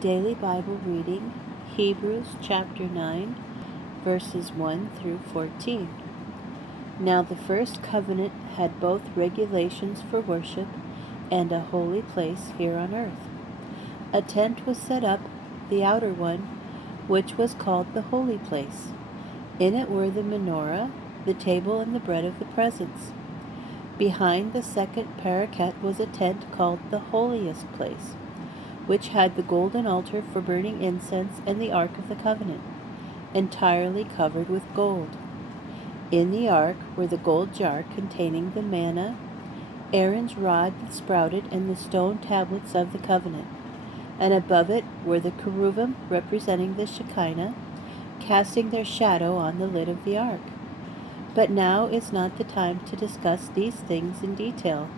Daily Bible reading, Hebrews chapter 9, verses 1 through 14. Now the first covenant had both regulations for worship and a holy place here on earth. A tent was set up, the outer one, which was called the holy place. In it were the menorah, the table, and the bread of the presence. Behind the second parapet was a tent called the holiest place, which had the golden altar for burning incense and the ark of the covenant, entirely covered with gold. In the ark were the gold jar containing the manna, Aaron's rod that sprouted, and the stone tablets of the covenant. And above it were the cherubim representing the Shekinah, casting their shadow on the lid of the ark. But now is not the time to discuss these things in detail.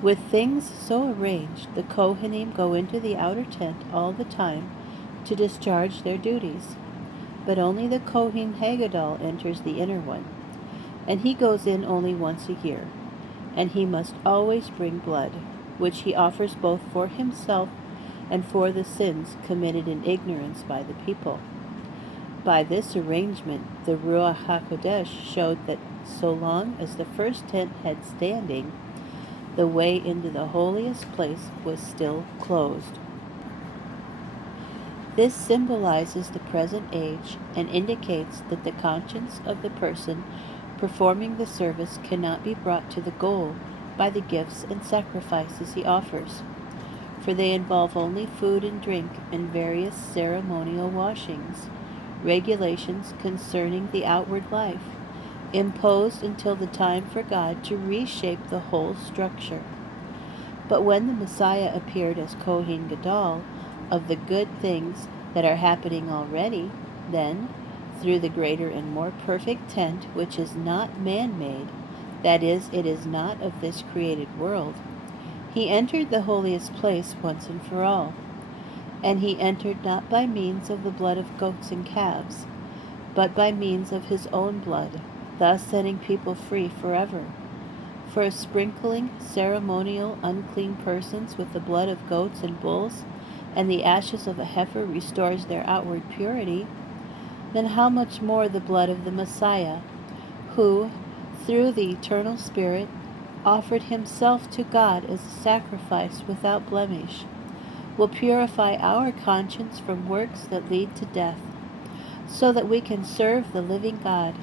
With things so arranged, the Kohanim go into the outer tent all the time to discharge their duties, but only the Kohen Hagadol enters the inner one, and he goes in only once a year, and he must always bring blood, which he offers both for himself and for the sins committed in ignorance by the people. By this arrangement, the Ruach HaKodesh showed that so long as the first tent had standing, the way into the holiest place was still closed. This symbolizes the present age and indicates that the conscience of the person performing the service cannot be brought to the goal by the gifts and sacrifices he offers, for they involve only food and drink and various ceremonial washings, regulations concerning the outward life, imposed until the time for God to reshape the whole structure. But when the Messiah appeared as Kohen Gadol of the good things that are happening already, then, through the greater and more perfect tent, which is not man-made, that is, it is not of this created world, he entered the holiest place once and for all. And he entered not by means of the blood of goats and calves, but by means of his own blood, thus setting people free forever. For sprinkling ceremonial unclean persons with the blood of goats and bulls, and the ashes of a heifer restores their outward purity, then how much more the blood of the Messiah, who, through the eternal Spirit, offered himself to God as a sacrifice without blemish, will purify our conscience from works that lead to death, so that we can serve the living God.